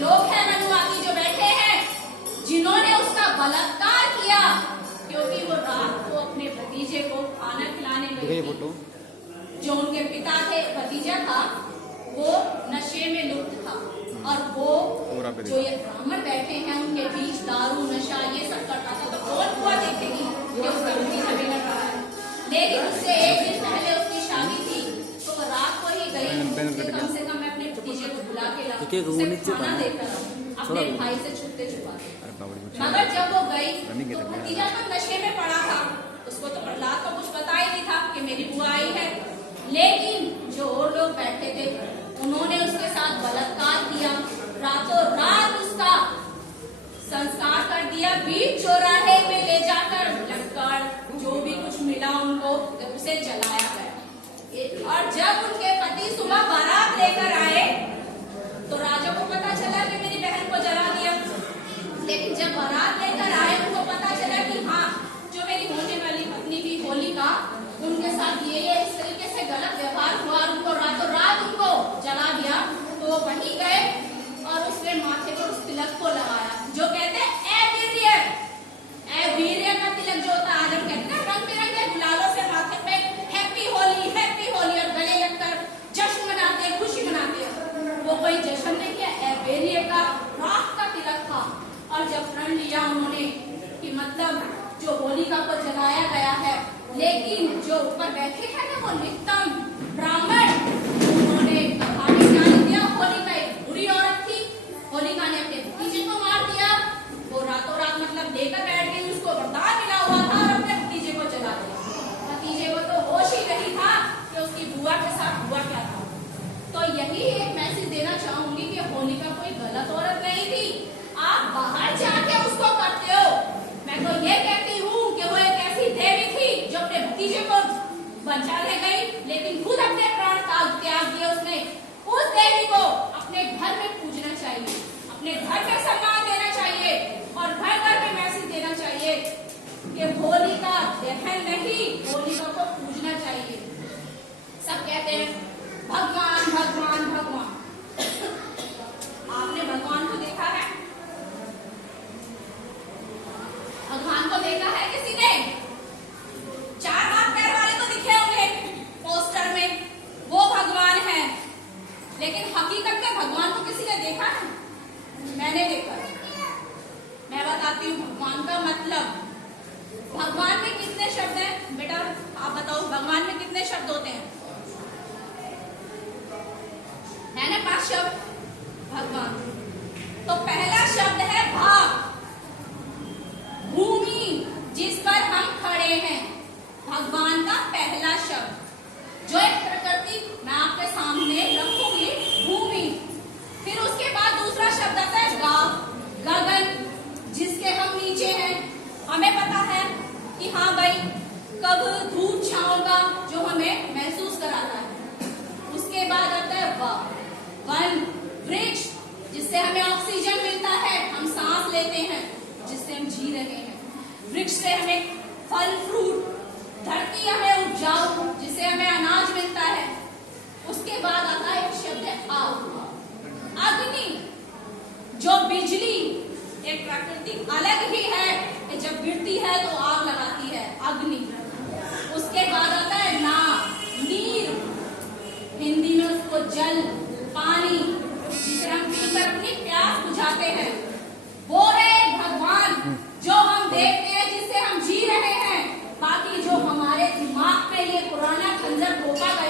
लोग हैं मनुवादी जो बैठे हैं, जिन्होंने उसका बलात्कार किया, क्योंकि वो रात को अपने भतीजे को खाना खिलाने गई थी। जो उनके पिता थे, भतीजा था, वो नशे में लुप्त था, और वो जो ये ब्राह्मण बैठे हैं उनके बीच दारू नशा ये सब करता था। तो कौन हुआ देखेगी कि उसका भतीजा बिगड़ रहा है। लेकिन उससे एक दिन पहले उसकी शादी थी, तो वो रात को ही गई, कम से कम मैं अपने भतीजे को बुला के लाऊं, खाना देकर अपने भाई से छुपते छुपाते। मगर जब वो गई तो भतीजा तो नशे में पड़ा था, उसको तो प्रहलाद को कुछ पता ही नहीं था कि मेरी बुआ आई है। लेकिन जो और लोग बैठे थे उन्होंने उसके साथ बलात्कार किया, रातों रात उसका संस्कार कर दिया, बीच चौराहे में ले जाकर लक्कड़ जो भी कुछ मिला उनको उसे जलाया गया। और जब उनके पति सुबह बारात लेकर आए तो राजा को पता चला कि मेरी बहन को जला दिया। लेकिन जब बारात लेकर आए उनको पता चला कि हाँ, जो मेरी होने वाली पत्नी थी होलिका, उनके साथ ये इस तरीके से गलत व्यवहार हुआ, उनको रातों रात उनको जला दिया। तो वो वहीं गए और उसने माथे पर उस तिलक को लगाया, जो कहते हैं वीर्य का तिलक जो होता है। आज हम कहते हैं रंग बिरंगे गुलालों से माथे पे हैप्पी होली और गले लगकर जश्न मनाते हैं, खुशी मनाते हैं। वो कोई जश्न नहीं किया, वीर्य का राख का तिलक था। और जब प्रण लिया उन्होंने कि मतलब जो होलिका को जलाया गया है, लेकिन जो ऊपर बैठे हैं ना वो नित्यम ब्राह्मण, उन्होंने कहानी जान दिया होलिका एक बुरी औरत थी। होलिका ने अपने भतीजे को मार दिया, वो रातों रात मतलब लेकर बैठ गई, उसको वरदान मिला हुआ था और अपने भतीजे को जला दिया। भतीजे को तो होश ही नहीं था कि उसकी बुआ के साथ हुआ क्या था। तो यही एक मैसेज देना चाहूंगी कि होलिका कोई गलत औरत नहीं थी, आप बाहर जाके उसको करते हो। मैं तो ये कहती हूँ कि वो एक ऐसी देवी थी जो अपने भतीजे को बचाने गई, लेकिन खुद अपने प्राण त्याग दिए उसने। उस देवी को अपने घर में पूजना चाहिए, अपने घर में सम्मान देना चाहिए, और घर घर में मैसेज देना चाहिए कि होलिका बहन नहीं, होलिका को पूजना चाहिए। सब कहते हैं भगवान भगवान भगवान। आपने भगवान को देखा है? भगवान को देखा है किसी ने? 4 हाथ पैर वाले तो दिखे होंगे पोस्टर में, वो भगवान है। लेकिन हकीकत में भगवान को किसी ने देखा है? मैंने देखा। मैं बताती हूँ भगवान का मतलब। भगवान में कितने शब्द हैं बेटा, आप बताओ, भगवान में कितने शब्द होते हैं? है ना 5 शब्द भगवान। तो पहला शब्द है भाव, भूमि जिस पर हम खड़े हैं, भगवान का पहला शब्द। जो एक प्रकृति मैं आपके सामने रखूंगी, भूमि। फिर उसके बाद दूसरा शब्द आता है गाव, गगन जिसके हम नीचे हैं। हमें पता है कि हाँ भाई कब धूप छांव का जो हमें महसूस कराता है। उसके बाद आता है वन, वृक्ष जिससे हमें ऑक्सीजन मिलता है, हम सांस लेते हैं, जिससे हम जी रहे हैं। वृक्ष से हमें फल फ्रूट, धरती हमें उपजाऊ जिससे हमें अनाज मिलता है। उसके बाद आता है एक शब्द है आग, अग्नि जो बिजली, एक प्रकृति अलग ही है कि जब गिरती है तो आग लगाती है, अग्नि। उसके बाद आता है नीर, हिंदी में उसको जल, पानी जिसे हम पीकर अपनी प्यास बुझाते हैं। वो है भगवान जो हम देखते हैं, जिससे हम जी रहे हैं। बाकी जो हमारे दिमाग में ये पुराना खंजर रोका गया